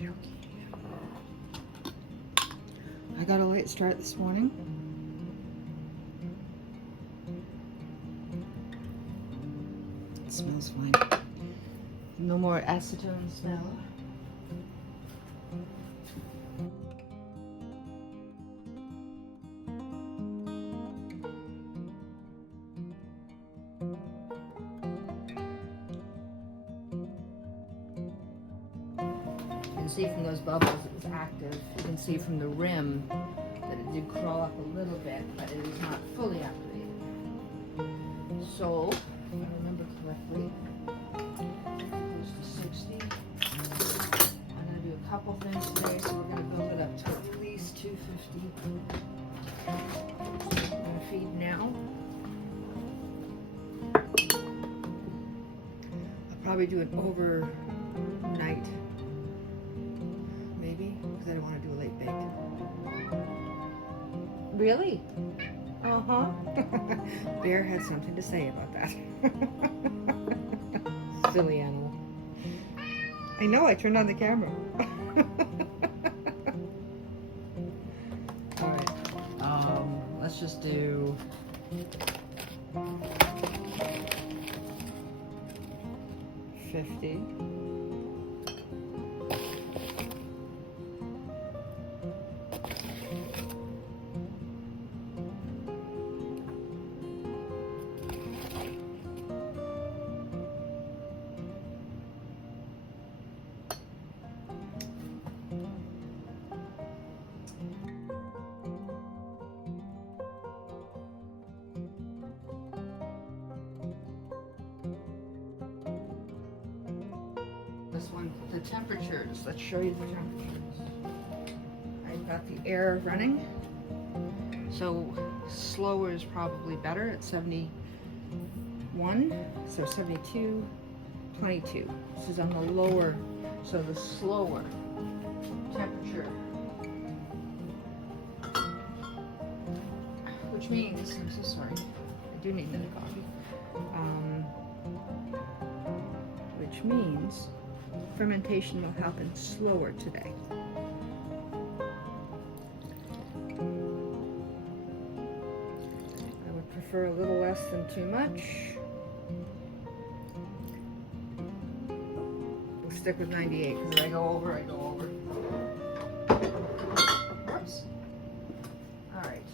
I got a late start this morning. It smells fine. No more acetone smell. You can see from those bubbles it was active. You can see from the rim that it did crawl up a little bit, but it is not fully activated. So, if I remember correctly, close to 60. I'm going to do a couple things today, so we're going to build it up to at least 250. I'm going to feed now. I'll probably do it overnight. I don't want to do a late bake. Really? Uh-huh. Bear had something to say about that. Silly animal. I know, I turned on the camera. Alright. Let's just do 50. This one, the temperatures. Let's show you the temperatures. I've got the air running, so slower is probably better at 71. So 72, 22. This is on the lower, so the slower temperature, which means, I'm so sorry, I do need another coffee. Which means fermentation will happen slower today. I would prefer a little less than too much. We'll stick with 98 because I go over, I go over. Whoops. Alright.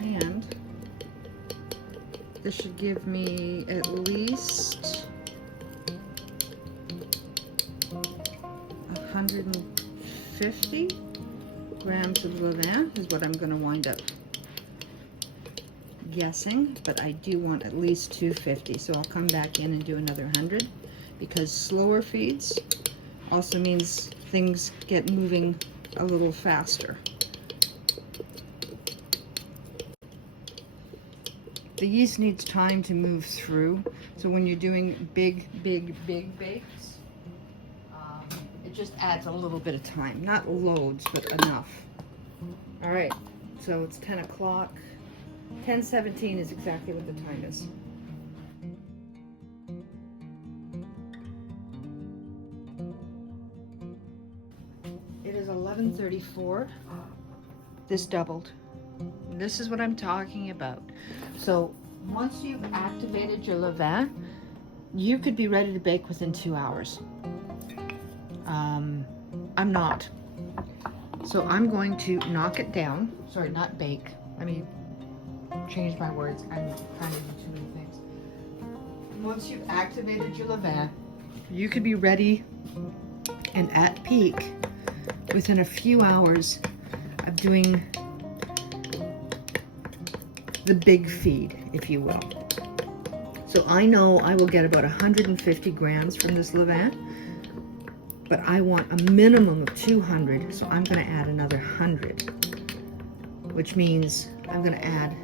And this should give me at least 150 grams of levain is what I'm going to wind up guessing, but I do want at least 250, so I'll come back in and do another 100 because slower feeds also means things get moving a little faster. The yeast needs time to move through, so when you're doing big bakes, it just adds a little bit of time. Not loads, but enough. All right, so it's 10 o'clock. 10:17 is exactly what the time is. It is 11:34. This doubled. This is what I'm talking about. So once you've activated your levain, you could be ready to bake within 2 hours. I'm not. So I'm going to knock it down. Sorry, not bake. Let me change my words. I'm trying to do too many things. Once you've activated your levain, you could be ready and at peak within a few hours of doing the big feed, if you will. So I know I will get about 150 grams from this levain, but I want a minimum of 200, so I'm going to add another 100, which means I'm going to add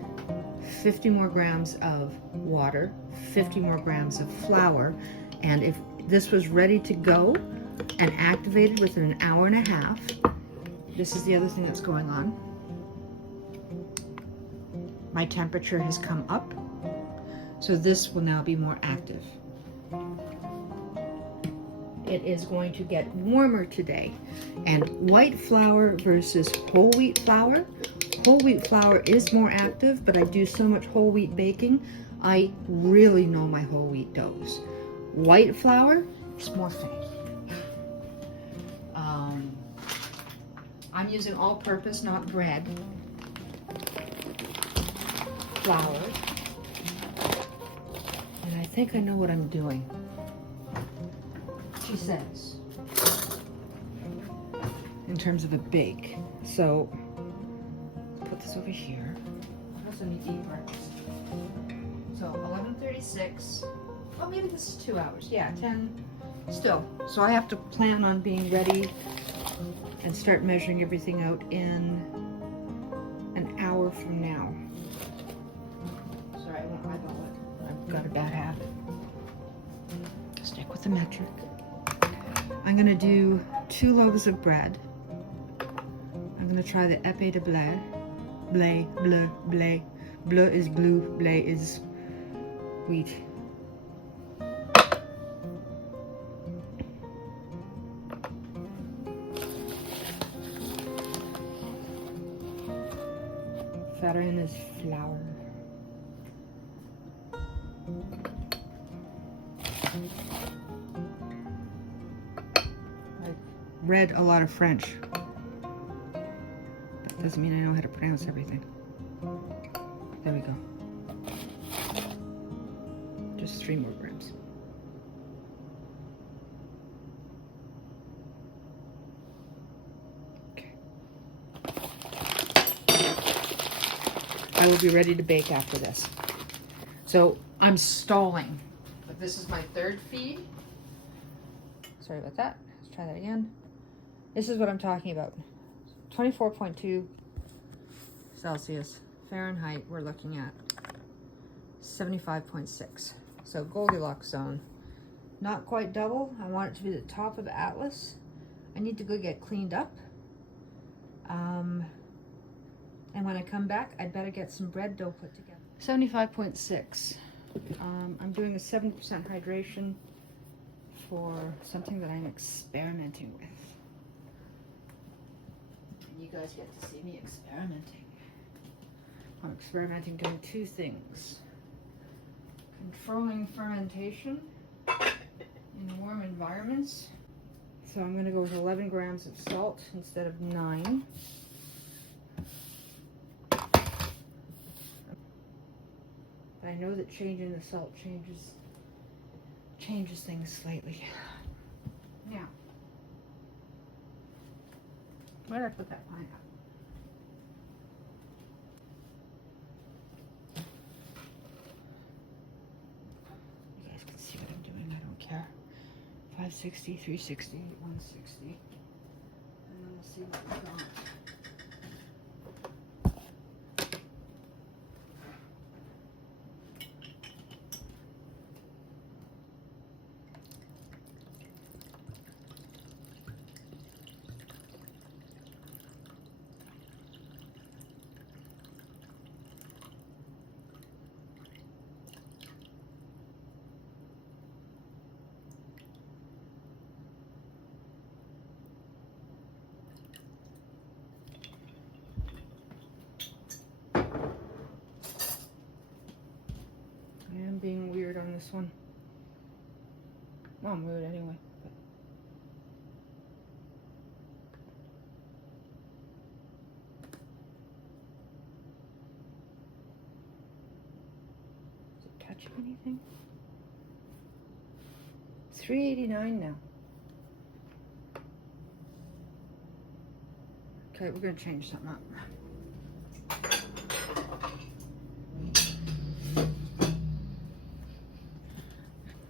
50 more grams of water, 50 more grams of flour, and if this was ready to go and activated within an hour and a half, this is the other thing that's going on. My temperature has come up, so this will now be more active. it is going to get warmer today. And white flour versus whole wheat flour. Whole wheat flour is more active, but I do so much whole wheat baking, I really know my whole wheat doughs. White flour is more faint. I'm using all-purpose, not bread, flour. And I think I know what I'm doing. She says, in terms of a bake. So, put this over here. I also need to eat breakfast. So 11:36. Oh, maybe this is 2 hours. Yeah, 10. Still. So I have to plan on being ready and start measuring everything out in an hour from now. Sorry, I won't eyeball it. I've got a bad habit. Stick with the metric. I'm gonna do 2 loaves of bread. I'm gonna try the Épi de Blé. Blé, bleu, blé. Bleu is blue, blé is wheat. Farine is flour. I've read a lot of French. That doesn't mean I know how to pronounce everything. There we go. Just 3 more grams. Okay. I will be ready to bake after this. So I'm stalling, but this is my 3rd feed. Sorry about that. Let's try that again. This is what I'm talking about. 24.2 Celsius. Fahrenheit, we're looking at 75.6. So Goldilocks zone. Not quite double. I want it to be the top of Atlas. I need to go get cleaned up. And when I come back, I'd better get some bread dough put together. 75.6. I'm doing a 70% hydration for something that I'm experimenting with. And you guys get to see me experimenting. I'm experimenting doing 2 things. Controlling fermentation in warm environments. So I'm going to go with 11 grams of salt instead of 9. But I know that changing the salt changes things slightly. Now, where did I put that pineapple? You guys can see what I'm doing, I don't care. 560, 360, 160. And then we'll see what we got. Being weird on this one. Well, I'm weird anyway. But. Is it touching anything? 389 now. Okay, we're gonna change something up.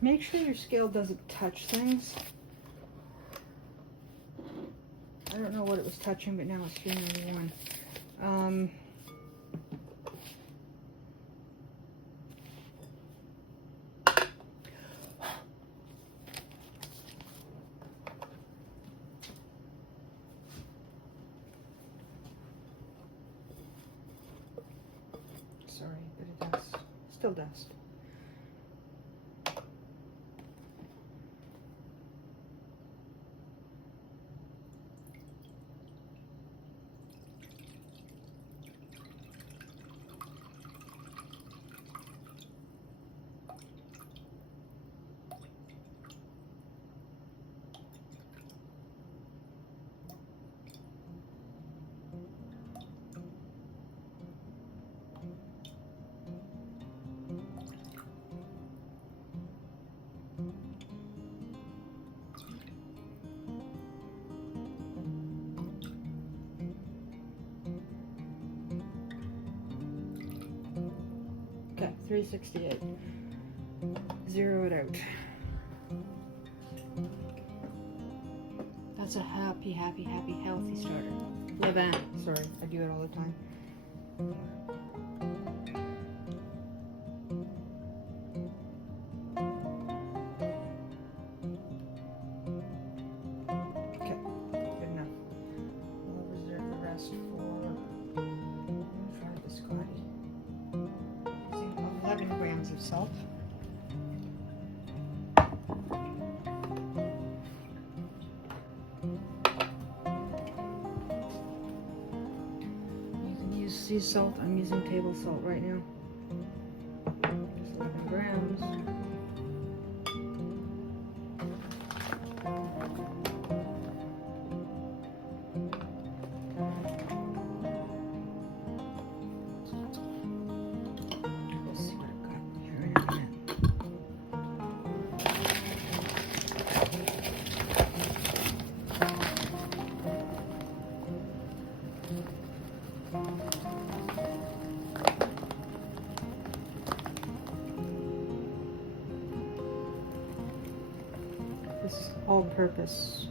Make sure your scale doesn't touch things. I don't know what it was touching, but now it's 391. Sorry, bit of dust. Still dust. 368. Zero it out. That's a happy, happy, happy, healthy starter. Levain, sorry, I do it all the time. Okay, good enough. We'll reserve the rest for, I'm trying to discard it. Using 11 grams of salt. Sea salt, I'm using table salt right now. Just 11 grams. We'll see what I've got here in a minute. This is all purpose.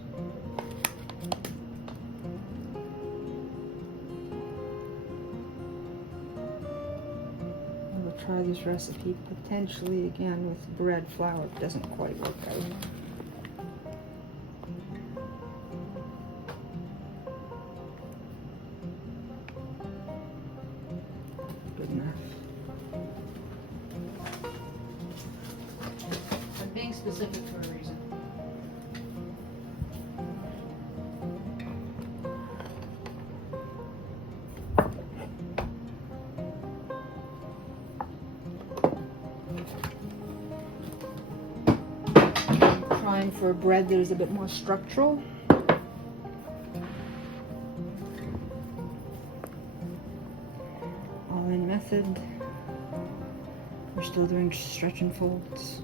I will try this recipe potentially again with bread flour. It doesn't quite work out. Good enough. I'm being specific for a reason. I'm trying for a bread that is a bit more structural. All in method. We're still doing stretch and folds.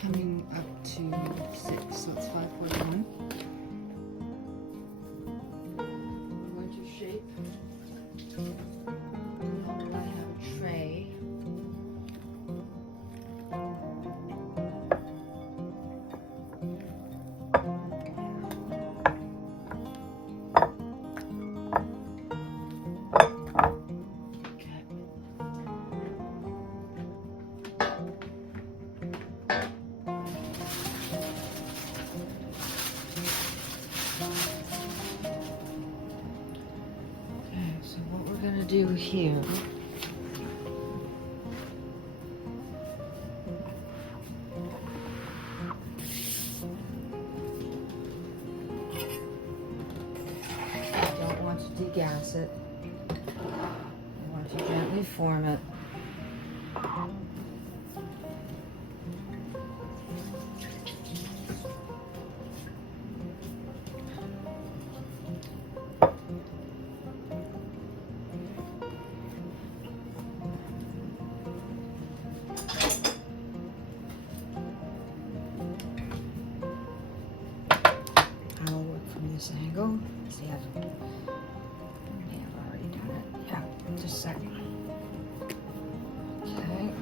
Coming up to 6, so it's 5:41. I'm going to shape. I have a tray. Do here. degas it. I want to gently form it. I'll work from this angle. See, I may have already done it. Yeah, just a second. Okay.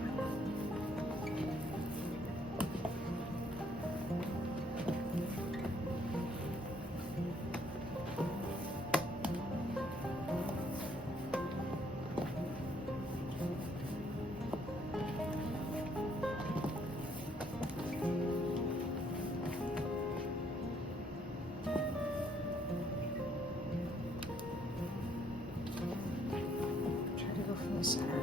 From the center.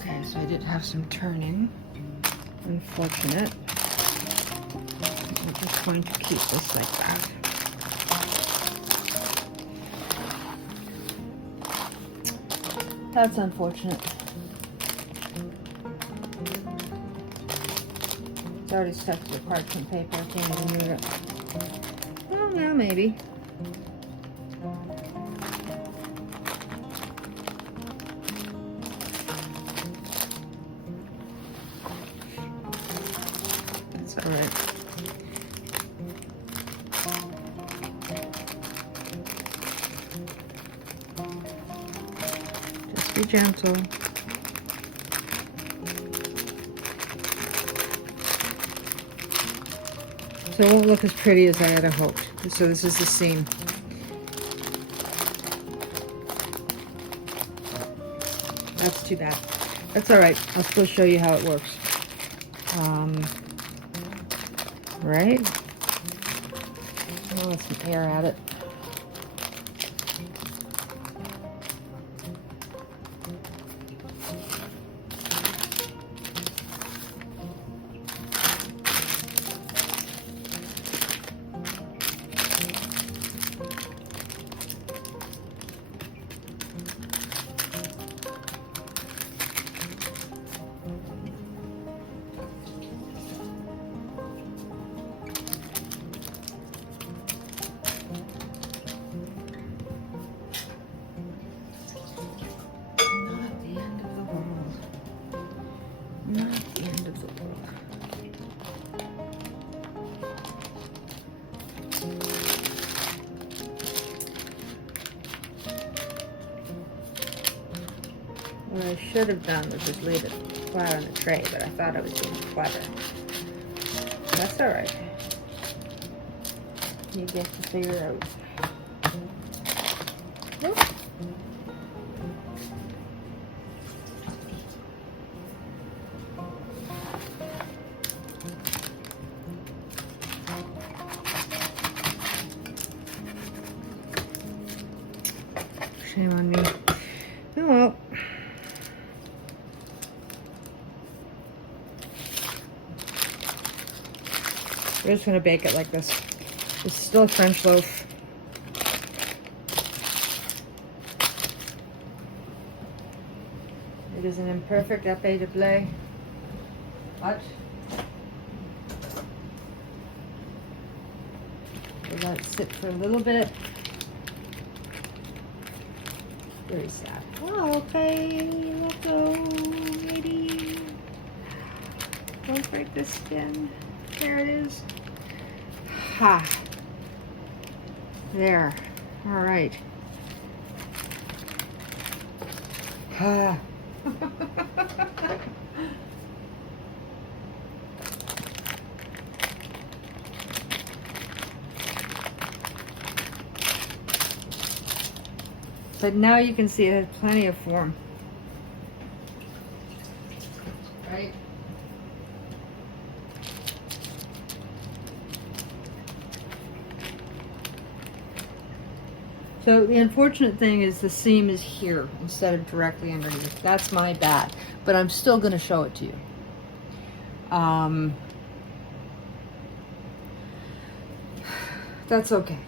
Okay, so I did have some turning. Unfortunate. I'm just going to keep this like that. That's unfortunate. It's already stuck to the parchment paper. I can't even move it. Well, yeah, maybe. That's all right. Just be gentle. So it won't look as pretty as I had hoped. So this is the seam. That's too bad. That's all right. I'll still show you how it works. Right? I'll let some air at it. What I should have done was just leave it flat on the tray, but I thought I was being clever. That's alright. You get to figure out. Nope. shame on me. Oh well. We're just gonna bake it like this. It's still a French loaf. It is an imperfect Épi de Blé, but we'll let it sit for a little bit. Very sad. Oh, okay, let go, lady. Don't break the skin. There it is. Ha. There. All right. Ha. But now you can see it has plenty of form. Right? So the unfortunate thing is the seam is here instead of directly underneath. That's my bad, but I'm still going to show it to you. That's okay.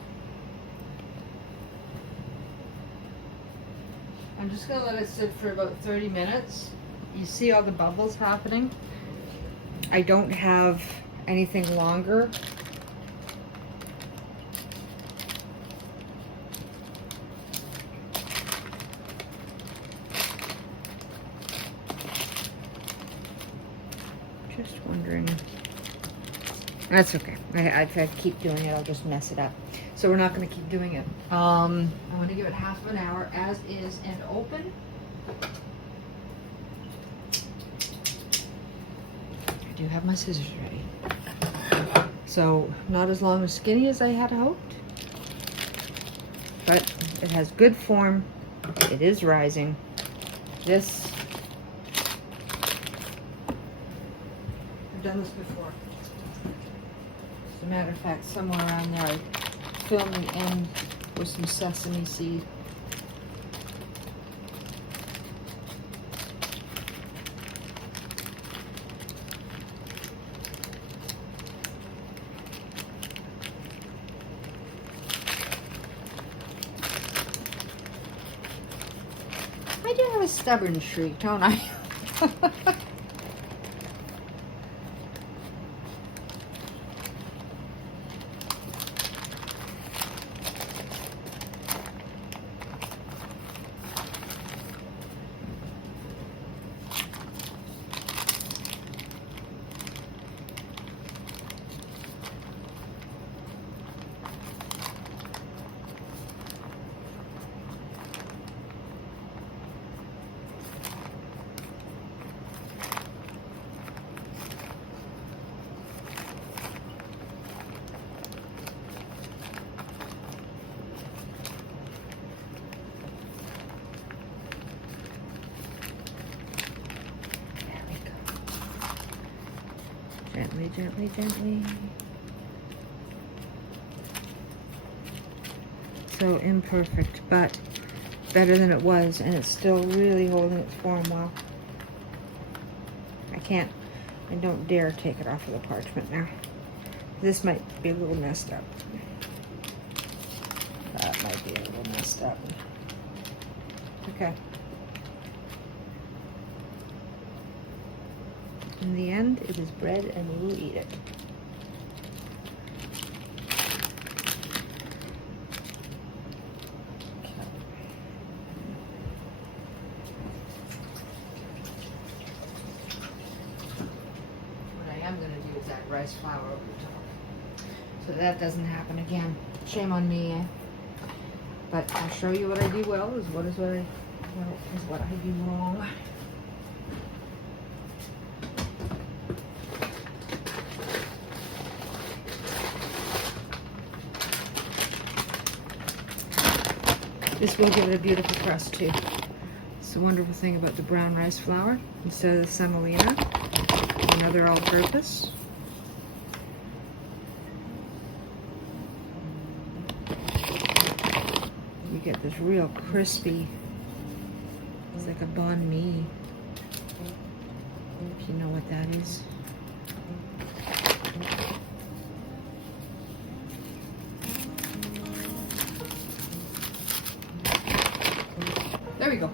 I'm just going to let it sit for about 30 minutes. You see all the bubbles happening? I don't have anything longer. Just wondering. That's okay. If I keep doing it, I'll just mess it up. So we're not going to keep doing it. I'm going to give it half an hour as is and open. I do have my scissors ready. So not as long as skinny as I had hoped, but it has good form. It is rising. This, I've done this before. As a matter of fact, somewhere around there I filmed the end with some sesame seed. I do have a stubborn streak, don't I? Gently, gently, gently. So imperfect, but better than it was, and it's still really holding its form well. I don't dare take it off of the parchment now. This might be a little messed up. That might be a little messed up. Okay. In the end, it is bread and we will eat it. What I am going to do is add rice flour over the top, so that doesn't happen again. Shame on me, eh? But I'll show you what I do well is what I do wrong. This will give it a beautiful crust too. It's the wonderful thing about the brown rice flour instead of the semolina, another all-purpose. You get this real crispy, it's like a banh mi, if you know what that is. There we go.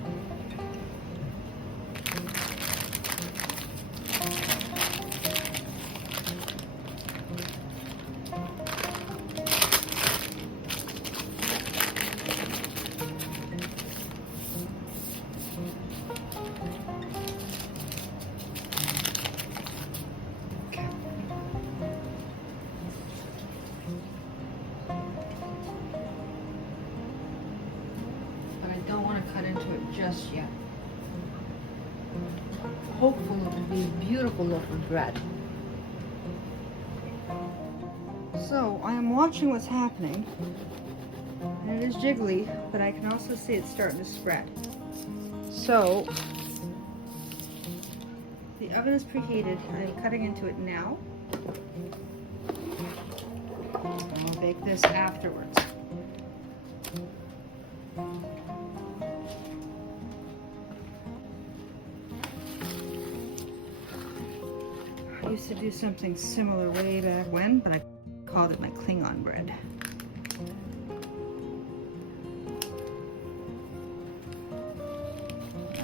Don't want to cut into it just yet. Hopefully it will be a beautiful loaf of bread. So I am watching what's happening, and it is jiggly, but I can also see it's starting to spread. So the oven is preheated. I'm cutting into it now. I'll bake this afterwards. I used to do something similar way back when, but I called it my Klingon bread.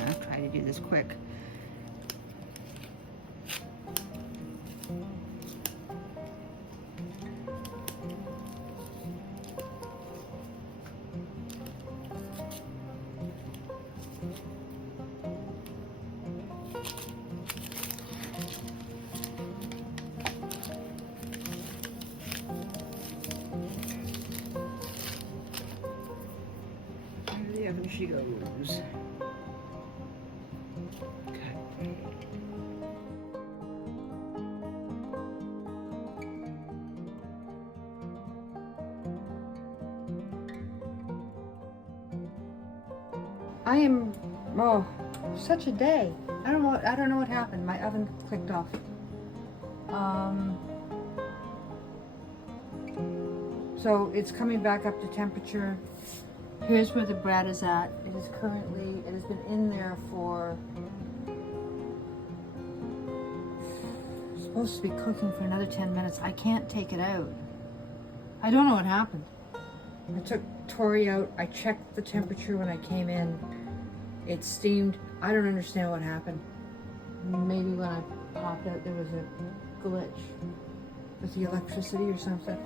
I'll try to do this quick. The oven she goes. Okay. I am, oh, such a day. I don't know what happened. My oven clicked off. So it's coming back up to temperature. Here's where the bread is at. It is currently, it has been in there for, it's supposed to be cooking for another 10 minutes. I can't take it out. I don't know what happened. I took Tori out. I checked the temperature when I came in. It steamed. I don't understand what happened. Maybe when I popped out there was a glitch with the electricity or something.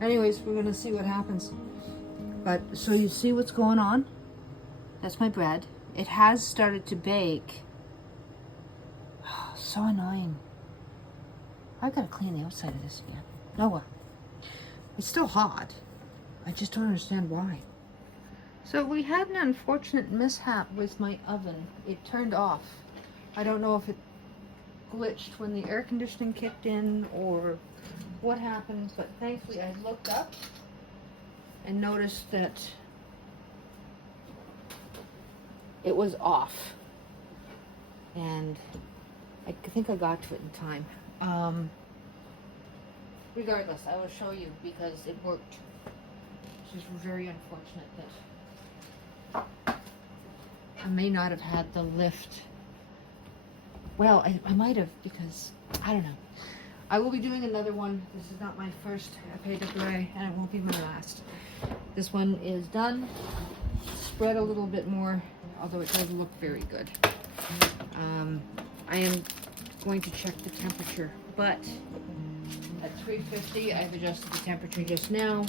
Anyways, we're gonna see what happens. But, so you see what's going on? That's my bread. It has started to bake. Oh, so annoying. I've got to clean the outside of this again. Noah. It's still hot. I just don't understand why. So we had an unfortunate mishap with my oven. It turned off. I don't know if it glitched when the air conditioning kicked in or what happened, but thankfully I looked up and noticed that it was off, and I think I got to it in time. Regardless, I will show you because it worked. It's just very unfortunate that I may not have had the lift. Well, I might have, because I don't know. I will be doing another one. This is not my first Épi de Blé, and it won't be my last. This one is done. Spread a little bit more, although it does look very good. I am going to check the temperature, but at 350, I've adjusted the temperature just now.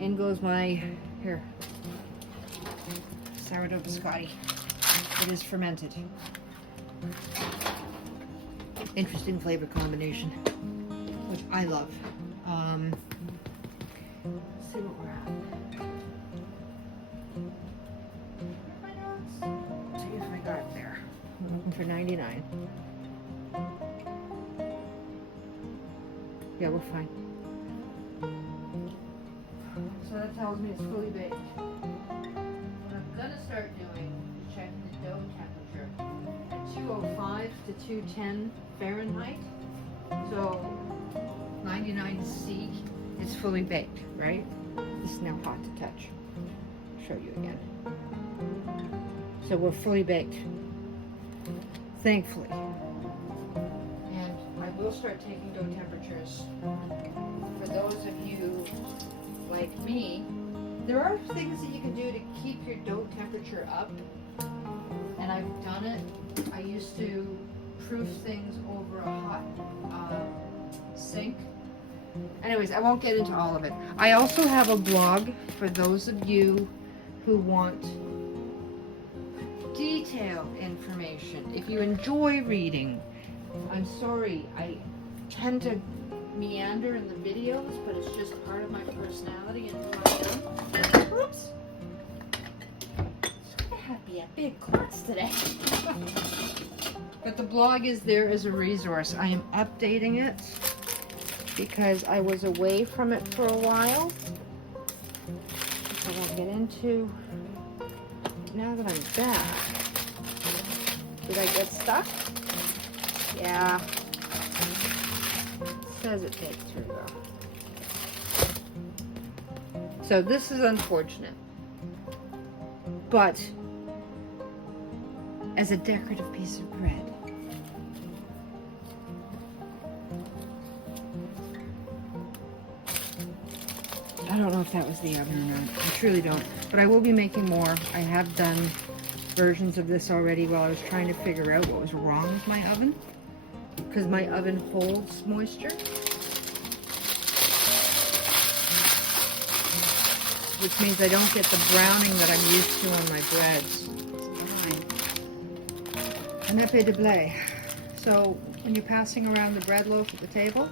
In goes my, here, sourdough biscotti. It is fermented. Interesting flavor combination, which I love. Let's see what we're at. My notes. Let's see if I got it there. I'm looking for 99. Yeah, we're fine. So that tells me it's fully baked. What I'm gonna start doing is check the dough temperature at 205 to 210 Fahrenheit. So 99 C is fully baked, right? This is now hot to touch. show you again. So we're fully baked, thankfully. And I will start taking dough temperatures. For those of you like me, there are things that you can do to keep your dough temperature up. And I've done it. I used to proof things over a hot sink. Anyways, I won't get into all of it. I also have a blog for those of you who want detailed information. If you enjoy reading, I'm sorry, I tend to meander in the videos, but it's just part of my personality and who I am. Oops. It's gonna have to be a big class today. But the blog is there as a resource. I am updating it because I was away from it for a while. So I'll get into, now that I'm back. Did I get stuck? Yeah. It says it takes through though. So this is unfortunate. But as a decorative piece of bread, I don't know if that was the oven or not. I truly don't. But I will be making more. I have done versions of this already while I was trying to figure out what was wrong with my oven. Because my oven holds moisture. Which means I don't get the browning that I'm used to on my breads. An Épi de Blé. So when you're passing around the bread loaf at the table,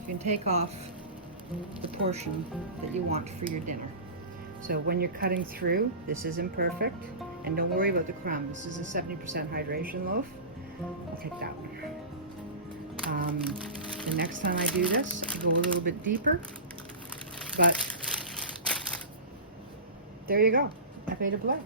you can take off the portion that you want for your dinner. So when you're cutting through, this is imperfect, and don't worry about the crumb. This is a 70% hydration loaf. I'll take that one. The next time I do this, I go a little bit deeper, but there you go, Épi de Blé.